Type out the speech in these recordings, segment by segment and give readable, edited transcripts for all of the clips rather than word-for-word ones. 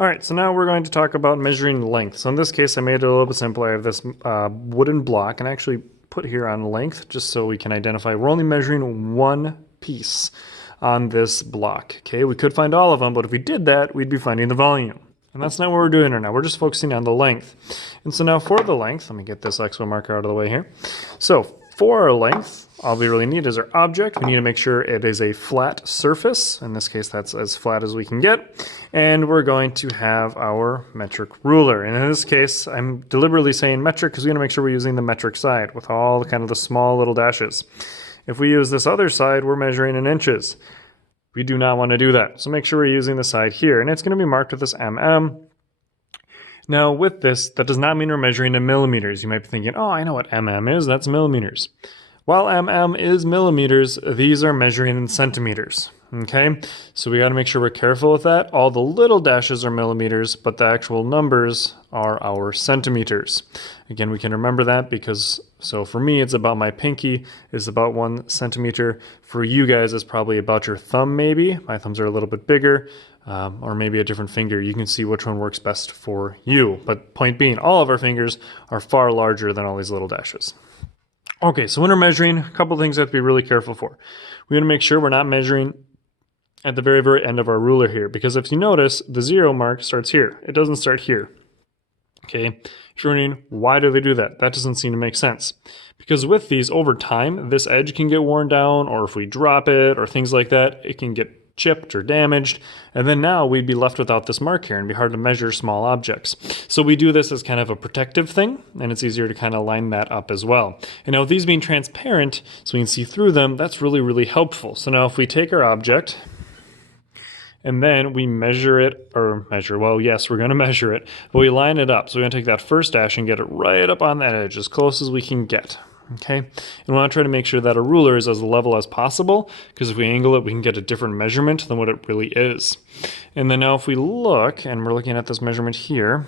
All right, so now we're going to talk about measuring length. So in this case, I made it a little bit simpler. I have this wooden block and I actually put here on length just so we can identify we're only measuring one piece on this block. Okay, we could find all of them, but if we did that, we'd be finding the volume. And that's not what we're doing right now. We're just focusing on the length. And so now for the length, let me get this expo marker out of the way here. So for our length, all we really need is our object. We need to make sure it is a flat surface. In this case, that's as flat as we can get. And we're going to have our metric ruler. And in this case, I'm deliberately saying metric because we want to make sure we're using the metric side with all the kind of the small little dashes. If we use this other side, we're measuring in inches. We do not want to do that. So make sure we're using the side here. And it's going to be marked with this mm. Now with this, that does not mean we're measuring in millimeters. You might be thinking, oh, I know what mm is, that's millimeters. While mm is millimeters, these are measuring in centimeters, okay? So we gotta make sure we're careful with that. All the little dashes are millimeters, but the actual numbers are our centimeters. Again, we can remember that because, so for me, it's about my pinky is about 1 centimeter. For you guys, it's probably about your thumb maybe. My thumbs are a little bit bigger. Or maybe a different finger. You can see which one works best for you. But point being, all of our fingers are far larger than all these little dashes. Okay, so when we're measuring, a couple things we have to be really careful for. We want to make sure we're not measuring at the very, very end of our ruler here, because if you notice, the 0 mark starts here. It doesn't start here. Okay, if you're wondering, why do they do that? That doesn't seem to make sense. Because with these, over time, this edge can get worn down, or if we drop it, or things like that, it can get chipped or damaged, and then now we'd be left without this mark here and be hard to measure small objects. So we do this as kind of a protective thing, and it's easier to kind of line that up as well. And now with these being transparent, so we can see through them, that's really, really helpful. So now if we take our object, and then we measure it, well, yes, we're going to measure it, but we line it up. So we're going to take that first dash and get it right up on that edge, as close as we can get. Okay, and we want to try to make sure that a ruler is as level as possible, because if we angle it, we can get a different measurement than what it really is. And then now if we look, and we're looking at this measurement here,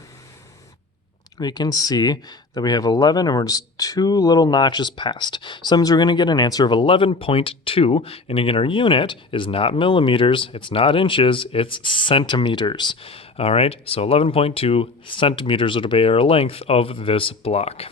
we can see that we have 11 and we're just 2 little notches past. So that means we're going to get an answer of 11.2, and again, our unit is not millimeters, it's not inches, it's centimeters. All right, so 11.2 centimeters would be our length of this block.